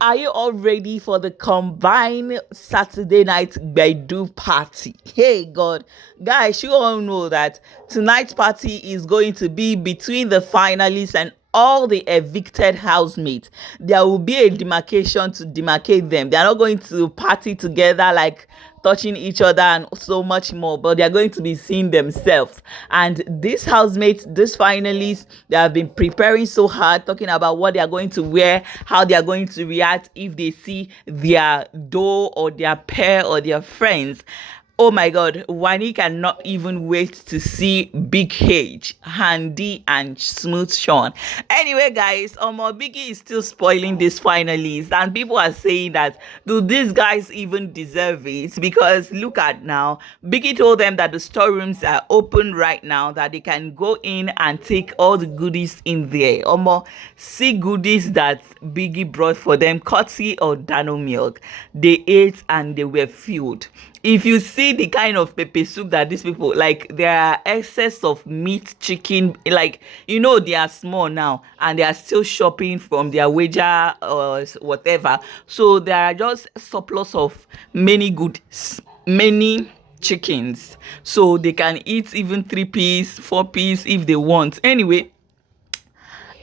Are you all ready for the combined Saturday night Bedu party? Hey God, guys, you all know that tonight's party is going to be between the finalists and all the evicted housemates. There will be a demarcation to demarcate them. They are not going to party together like touching each other and so much more, but they are going to be seeing themselves. And these housemates, these finalists, they have been preparing so hard, talking about what they are going to wear, how they are going to react if they see their doe or their pair or their friends. Oh my God, Wani cannot even wait to see Big H, Handy, and Smooth Sean. Anyway, guys, Biggie is still spoiling this finalists, and people are saying that do these guys even deserve it? Because look at now, Biggie told them that the storerooms are open right now, that they can go in and take all the goodies in there. See goodies that Biggie brought for them, courtesy of Dano Milk. They ate and they were filled. If you see the kind of pepper soup that these people like, there are excess of meat, chicken, like, they are small now and they are still shopping from their wager or whatever, so there are just surplus of many goods, many chickens, so they can eat even 3 piece, 4 piece if they want. Anyway,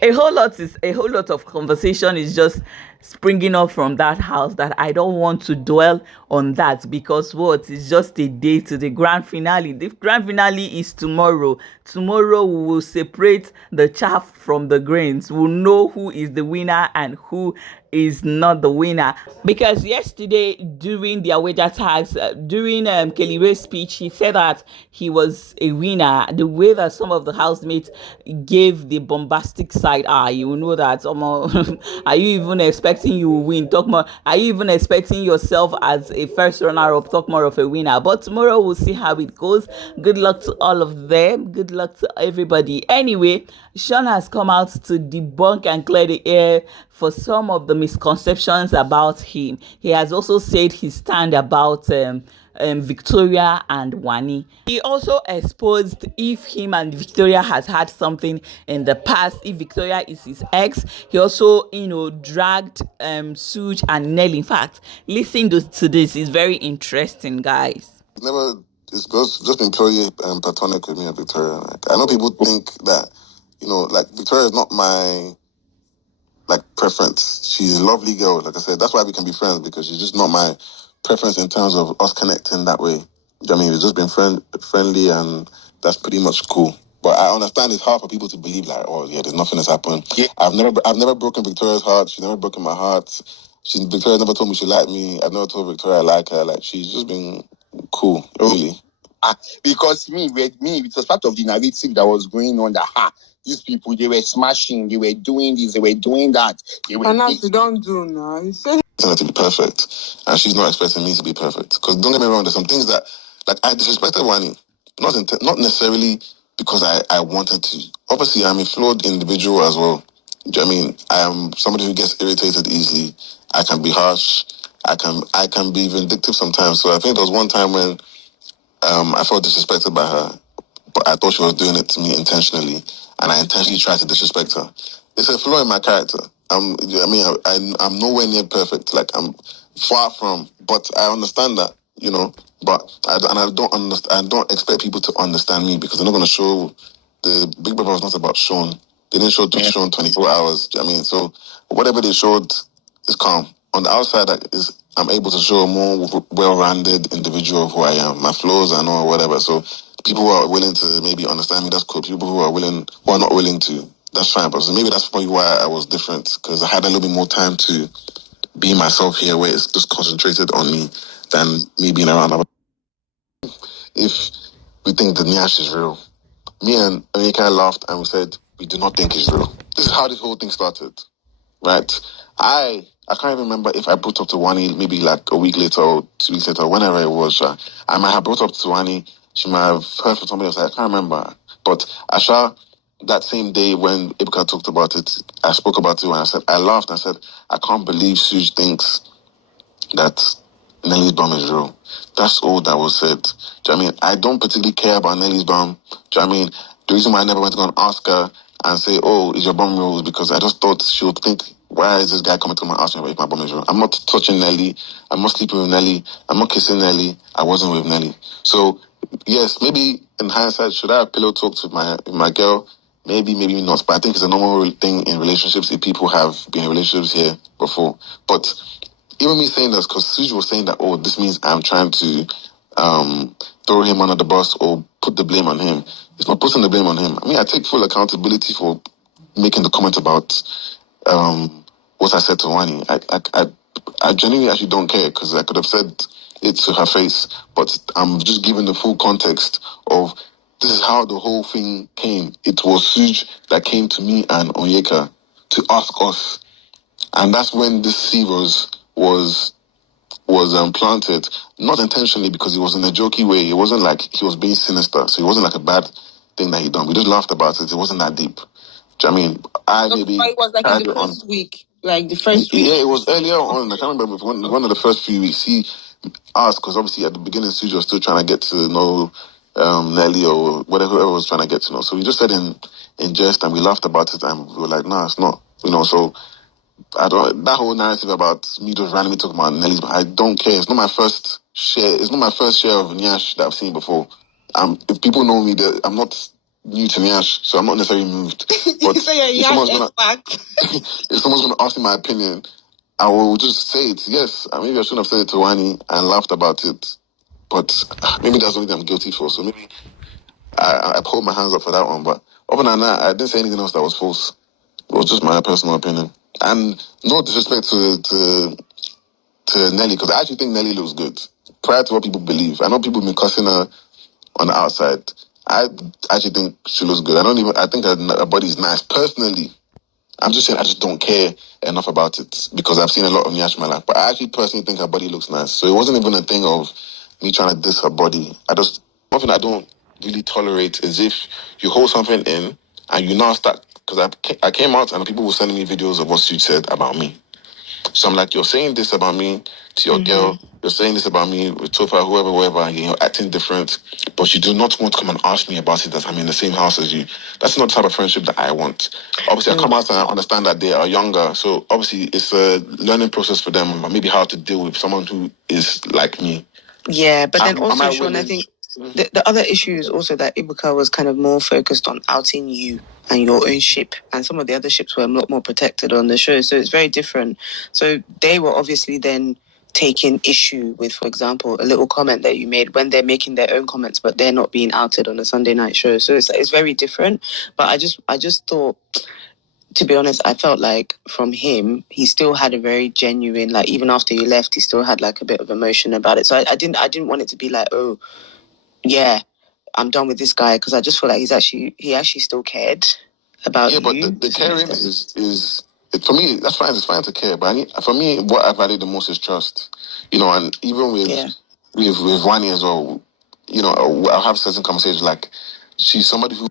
a whole lot of conversation is just springing up from that house that I don't want to dwell on that, because what is just a day to the grand finale. The grand finale is tomorrow. Tomorrow we will separate the chaff from the grains. We'll know who is the winner and who is not the winner. Because yesterday during their wager tags, during Kelly Ray's speech, he said that he was a winner. The way that some of the housemates gave the bombastic side eye, you know that are you even expecting you will win? Talk more. Are you even expecting yourself as a first runner-up? Talk more of a winner. But tomorrow we'll see how it goes. Good luck to all of them. Good luck to everybody. Anyway, SHAUN has come out to debunk and clear the air for some of the misconceptions about him. He has also said his stand about Victoria and Wani. He also exposed if him and Victoria has had something in the past, if Victoria is his ex. He also, dragged Suj and Nelly. In fact, listening to this is very interesting, guys. It's just been purely platonic with me and Victoria. Like, I know people think that, Victoria is not my preference. She's a lovely girl. Like I said, that's why we can be friends, because she's just not my preference in terms of us connecting that way. I mean, we've just been friendly, and that's pretty much cool. But I understand it's hard for people to believe, there's nothing that's happened. Yeah. I've never broken Victoria's heart. She's never broken my heart. Victoria never told me she liked me. I've never told Victoria I like her. Like, she's just been cool, really. Because it was part of the narrative that was going on that these people, they were smashing, they were doing this, they were doing that. And now you don't do now. You say to be perfect, and she's not expecting me to be perfect. Because don't get me wrong, there's some things that I disrespected Wani, not necessarily because I wanted to. Obviously, I'm a flawed individual as well. Do you know what I mean? I am somebody who gets irritated easily. I can be harsh. I can be vindictive sometimes. So I think there was one time when I felt disrespected by her, but I thought she was doing it to me intentionally, and I intentionally tried to disrespect her. It's a flaw in my character. I'm nowhere near perfect. Like, I'm far from, but I understand that, But I don't expect people to understand me, because they're not going to show. The Big Brother was not about SHAUN. They didn't show SHAUN 24 hours. Do you know what I mean? So whatever they showed is calm. On the outside, I'm able to show a more well-rounded individual of who I am, my flaws and all, whatever. So people who are willing to maybe understand me, that's cool. People who are not willing to, that's fine. But so maybe that's probably why I was different, because I had a little bit more time to be myself here, where it's just concentrated on me than me being around other. If we think the Nyash is real, me and Anika laughed and we said we do not think it's real. This is how this whole thing started, right? I can't even remember if I brought up to Wani maybe like a week later or 2 weeks later, whenever it was. I might have brought up to Wani. She might have heard from somebody else. I can't remember. But Asha, that same day when Ibka talked about it, I spoke about it, and I laughed and I said, I can't believe Suj thinks that Nelly's bomb is real. That's all that was said. Do you know what I mean? I don't particularly care about Nelly's bomb. Do you know what I mean? The reason why I never went to go and ask her and say, oh, is your bomb real, is because I just thought she would think why is this guy coming to my house and rape my bum? I'm not touching Nelly. I'm not sleeping with Nelly. I'm not kissing Nelly. I wasn't with Nelly. So, yes, maybe in hindsight, should I have pillow talked with my girl? Maybe, maybe not. But I think it's a normal thing in relationships if people have been in relationships here before. But even me saying this, because Suji was saying that, oh, this means I'm trying to throw him under the bus or put the blame on him. It's not putting the blame on him. I mean, I take full accountability for making the comment about what I said to Wani. I genuinely actually don't care, because I could have said it to her face, but I'm just giving the full context of this is how the whole thing came. It was Suj that came to me and Onyeka to ask us, and that's when this seed was planted, not intentionally, because it was in a jokey way. It wasn't like he was being sinister, so it wasn't like a bad thing that he done. We just laughed about it. It wasn't that deep. Do you know what I mean? It was like in the first week. Like the first week. Yeah, it was earlier on. I can't remember, one of the first few weeks. He asked, because obviously at the beginning, Suji was still trying to get to know Nelly or whoever was trying to get to know. So we just said in jest, and we laughed about it, and we were like, nah, it's not. So that whole narrative about me just randomly talking about Nelly's, but I don't care. It's not my first share. It's not my first share of Nyash that I've seen before. If people know me, I'm not new to Nyash, so I'm not necessarily moved. But if someone's gonna ask me my opinion, I will just say it. Yes, maybe I shouldn't have said it to Wani and laughed about it, but maybe that's the only thing I'm guilty for. So maybe I hold my hands up for that one. But other than that, I didn't say anything else that was false. It was just my personal opinion. And no disrespect to Nelly, because I actually think Nelly looks good. Prior to what people believe, I know people have been cussing her on the outside. I actually think she looks good. I think her body's nice. Personally, I'm just saying I just don't care enough about it, because I've seen a lot of Nyash in my life. But I actually personally think her body looks nice. So it wasn't even a thing of me trying to diss her body. One thing I don't really tolerate is if you hold something in and you now start, because I came out and people were sending me videos of what Suge said about me. So I'm like, you're saying this about me to your girl. You're saying this about me with Tofa, whoever, and you're acting different. But you do not want to come and ask me about it as I'm in the same house as you. That's not the type of friendship that I want. Obviously, I come out and I understand that they are younger. So obviously, it's a learning process for them. Maybe how to deal with someone who is like me. Yeah, but then also, Sean, I think the other issue is also that Ibuka was kind of more focused on outing you and your own ship, and some of the other ships were a lot more protected on the show, so it's very different. So they were obviously then taking issue with, for example, a little comment that you made when they're making their own comments, but they're not being outed on a Sunday night show. So it's very different. But I just thought, to be honest, I felt like from him, he still had a very genuine, like, even after you left, he still had like a bit of emotion about it. So I didn't want it to be like, oh, yeah, I'm done with this guy, because I just feel like he actually still cared about you. Yeah, but the caring is for me, that's fine. It's fine to care, but for me, what I value the most is trust. And even with Wani as well, I'll have certain conversations like she's somebody who